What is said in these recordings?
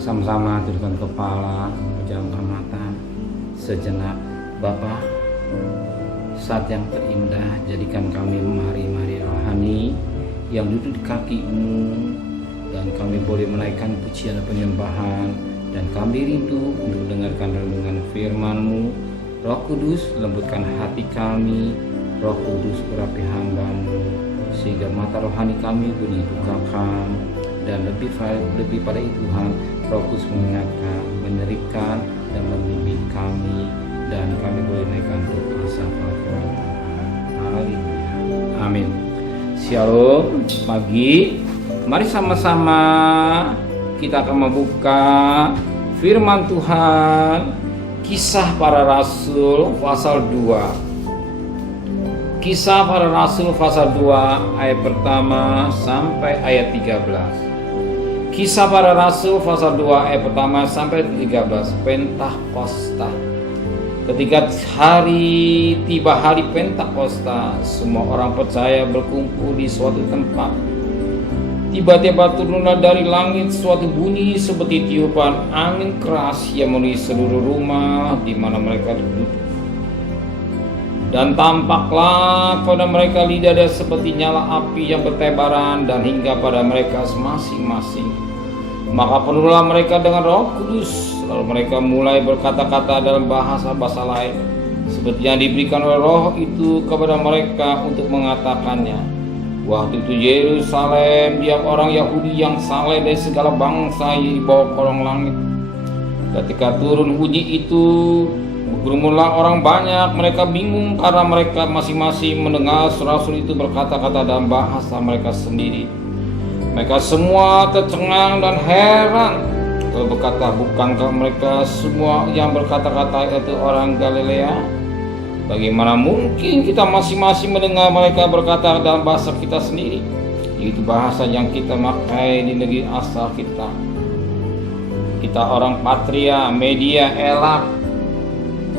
Sama-sama tundukkan kepala, pejamkan mata sejenak. Bapa, saat yang terindah, jadikan kami mari-mari rohani yang duduk di kaki-Mu, dan kami boleh menaikkan pujian dan penyembahan, dan kami rindu untuk mendengarkan renungan firman-Mu. Roh Kudus, lembutkan hati kami. Roh Kudus, urapi hamba-Mu, sehingga mata rohani kami boleh dibukakan, dan lebih pada itu Tuhan, Roh Kudus mengingatkan, menyerikkan, dan membimbing kami, dan kami boleh naikkan doa syafaat Tuhan. Haleluya. Amin. Shalom. Pagi, mari sama-sama kita akan membuka firman Tuhan, Kisah Para Rasul pasal 2. Kisah Para Rasul pasal 2 ayat pertama sampai ayat 13. Kisah Para Rasul pasal 2 ayat pertama sampai 13. Pentakosta. Ketika tiba hari Pentakosta, semua orang percaya berkumpul di suatu tempat. Tiba-tiba turunlah dari langit suatu bunyi seperti tiupan angin keras yang memenuhi seluruh rumah di mana mereka duduk. Dan tampaklah pada mereka lidah seperti nyala api yang bertebaran, dan hingga pada mereka masing-masing. Maka penuhlah mereka dengan Roh Kudus, lalu mereka mulai berkata-kata dalam bahasa-bahasa lain, seperti yang diberikan oleh Roh itu kepada mereka untuk mengatakannya. Waktu itu Yerusalem, tiap orang Yahudi yang saleh dari segala bangsa yang dibawa kolong langit. Ketika turun bunyi itu, berkerumunlah orang banyak. Mereka bingung karena mereka masing-masing mendengar rasul itu berkata-kata dalam bahasa mereka sendiri. Mereka semua tercengang dan heran. Lalu berkata, bukankah mereka semua yang berkata-kata itu orang Galilea? Bagaimana mungkin kita masing-masing mendengar mereka berkata dalam bahasa kita sendiri? Itu bahasa yang kita pakai di negeri asal kita. Kita orang Patria, Media, Elat,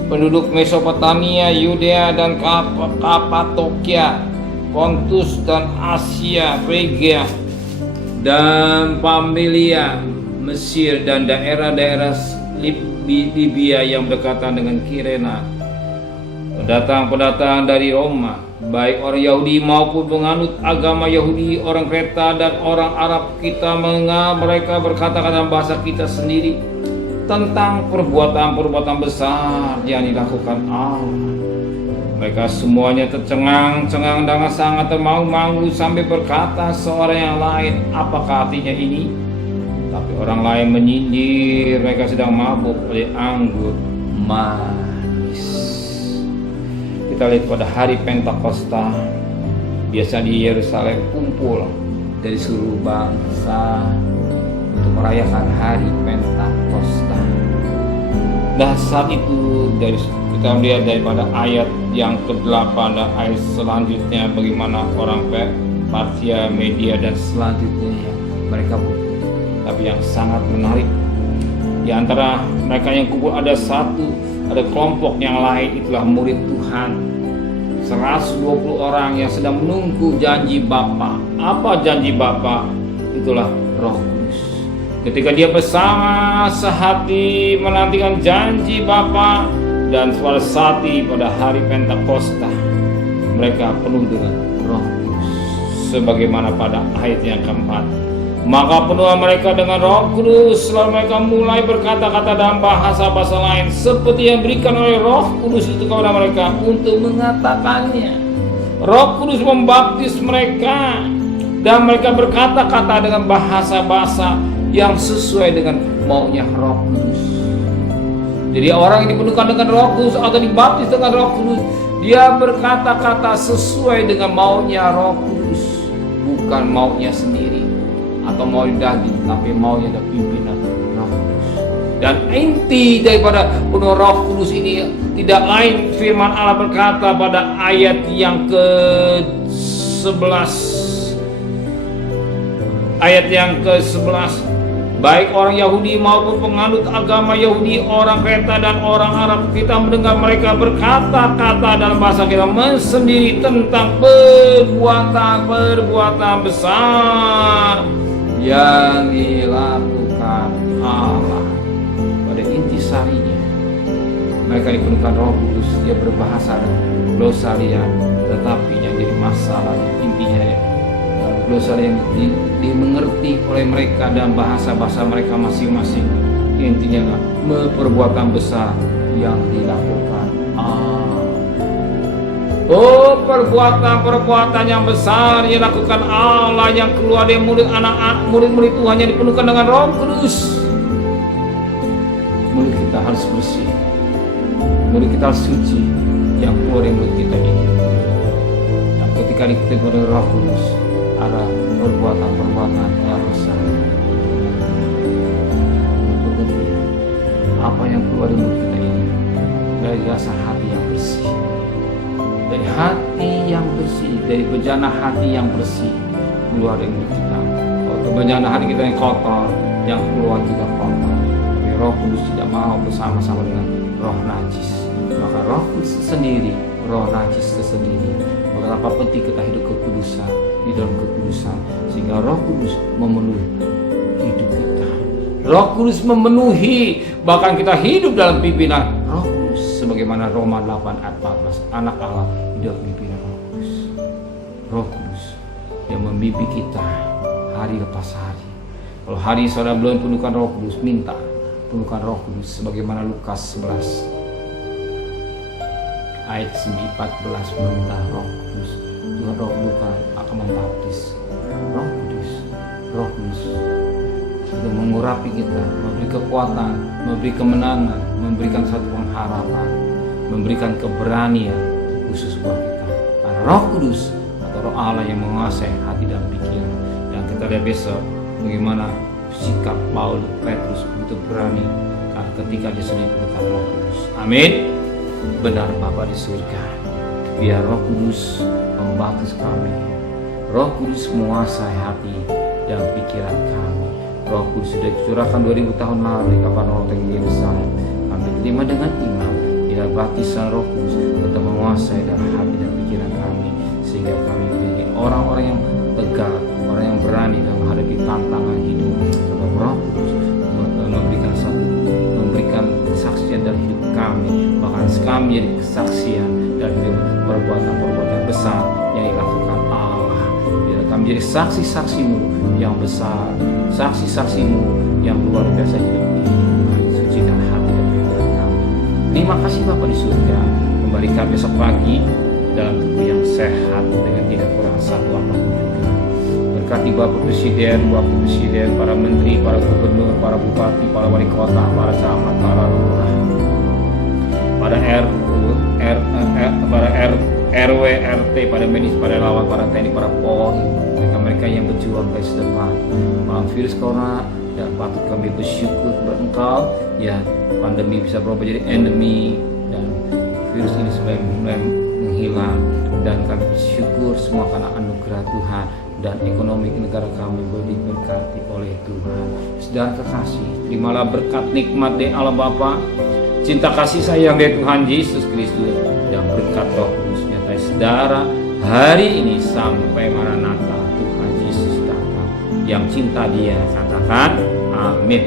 penduduk Mesopotamia, Yudea dan Kapadokia, Pontus dan Asia, Frigia dan Pamfilia, Mesir dan daerah-daerah Libya yang berdekatan dengan Kirene. Pendatang-pendatang dari Roma, baik orang Yahudi maupun penganut agama Yahudi, orang Kreta dan orang Arab, kita mendengar mereka berkata-kata bahasa kita sendiri tentang perbuatan-perbuatan besar yang dilakukan Allah. Mereka semuanya tercengang-cengang dengan sangat termangu-mangu sampai berkata seorang yang lain, apakah artinya ini? Tapi orang lain menyindir, mereka sedang mabuk oleh anggur manis. Kita lihat pada hari Pentakosta, biasa di Yerusalem kumpul dari seluruh bangsa untuk merayakan hari Pentakosta. Dan saat itu kita melihat daripada ayat yang ke-8 dan ayat selanjutnya, bagaimana orang Partia, Media dan selanjutnya yang mereka kumpul. Tapi yang sangat menarik, di antara mereka yang kumpul ada kelompok yang lain, itulah murid Tuhan. 120 orang yang sedang menunggu janji Bapa. Apa janji Bapa? Itulah Roh Kudus. Ketika dia bersama sehati menantikan janji Bapa, dan suara sati pada hari Pentakosta, mereka penuh dengan Roh Kudus. Sebagaimana pada ayat yang keempat, maka penuhlah mereka dengan Roh Kudus, lalu mereka mulai berkata-kata dalam bahasa-bahasa lain seperti yang diberikan oleh Roh Kudus itu kepada mereka untuk mengatakannya. Roh Kudus membaptis mereka, dan mereka berkata-kata dengan bahasa-bahasa yang sesuai dengan maunya Roh Kudus. Jadi orang yang dipenuhkan dengan Roh Kudus atau dibaptis dengan Roh Kudus, dia berkata-kata sesuai dengan maunya Roh Kudus, bukan maunya sendiri atau mau daging, tapi maunya dari pimpinan Roh Kudus. Dan inti daripada penuh Roh Kudus ini tidak lain, firman Allah berkata pada ayat yang ke-11, baik orang Yahudi maupun penganut agama Yahudi, orang Kreta dan orang Arab, kita mendengar mereka berkata-kata dalam bahasa kita sendiri tentang perbuatan besar yang dilakukan Allah. glosarinya. Mereka dipenuhkan Roh Kudus, dia berbahasa glosaria, tetapi yang jadi masalah intinya ya, glosaria yang dimengerti oleh mereka dan bahasa-bahasa mereka masing-masing. Intinya perbuatan besar yang dilakukan. Perbuatan yang besar yang dilakukan Allah, yang keluar dari mulut murid-murid Tuhan yang dipenuhkan dengan Roh Kudus. Mulut kita harus bersih, mulut kita harus suci, yang keluar dari mulut kita ini. Dan ketika dipenuhi oleh Roh Kudus, ada perbuatan-perbuatan yang besar. Apa yang keluar dari mulut kita ini dari rasa hati yang bersih, dari hati yang bersih, dari bejana hati yang bersih keluar dari mulut kita. Kalau bejana hati kita yang kotor, yang keluar juga kotor. Tapi Roh Kudus tidak mau bersama-sama dengan roh najis. Maka Roh Kudus sendiri, roh najis tersendiri. Betapa penting kita hidup kekudusan, di dalam kekudusan, sehingga Roh Kudus memenuhi hidup kita. Roh Kudus memenuhi, bahkan kita hidup dalam pimpinan Roh Kudus, sebagaimana Roma 8 ayat 14. Anak Allah hidup pimpinan Roh Kudus. Roh Kudus yang membimbing kita hari lepas hari. Kalau hari saudara belum penuhkan Roh Kudus, minta penuhkan Roh Kudus, sebagaimana Lukas 11 ayat 14 meminta Roh Kudus. Tuhan Roh Kudus akan membaptis. Roh Kudus, Roh Kudus untuk mengurapi kita, memberi kekuatan, memberi kemenangan, memberikan satu pengharapan, memberikan keberanian khusus buat kita. Karena Roh Kudus atau Roh Allah yang menguasai hati dan pikiran. Dan kita lihat besok bagaimana sikap Paulus Petrus begitu berani ketika dia sendiri dipenuhkan Roh Kudus. Amin. Benar Bapa di surga, biar Roh Kudus membaptis kami. Roh Kudus menguasai hati dan pikiran kami. Roh Kudus sudah dicurahkan 2000 tahun lalu di Kapernaum di Yerusalem. Kami terima dengan iman. Biar baptisan Roh Kudus tetap menguasai dalam hati dan pikiran kami, sehingga kami menjadi orang-orang yang tegar, orang yang berani dalam menghadapi tantangan hidup. Sebab Roh Kudus memberikan kesaksian dalam hidup kami, bahkan kami jadi kesaksian dalam hidup perbuatan-perbuatan besar yang dilakukan Allah. Biar kami jadi saksi-saksimu yang besar, saksi-saksimu yang luar biasa hidup ini. Tuhan, sucikan hati dan pikiran kami. Terima kasih Bapa di surga. Kembalikan besok pagi dalam tubuh yang sehat dengan tidak kurang satu apapun juga. Berkati Bapak Presiden, Wakil Presiden, para Menteri, para Gubernur, para Bupati, para Wali Kota, para Camat, para Lurah, para RW, RT, pada medis, pada lawan, para TNI, para Polri, mereka yang berjuang ke depan melawan virus corona. Dan patut kami bersyukur kepada Engkau, ya, pandemi bisa berubah jadi endemi dan virus ini mulai menghilang. Dan kami bersyukur semua karena anugerah Tuhan, dan ekonomi negara kami boleh diberkati oleh Tuhan. Saudara kekasih, terimalah berkat nikmat dari Allah Bapa, cinta kasih sayang dari Tuhan Yesus Kristus, dan berkat Roh Kudus nyata saudara hari ini sampai Maranatha Tuhan Yesus datang. Yang cinta Dia katakan amin.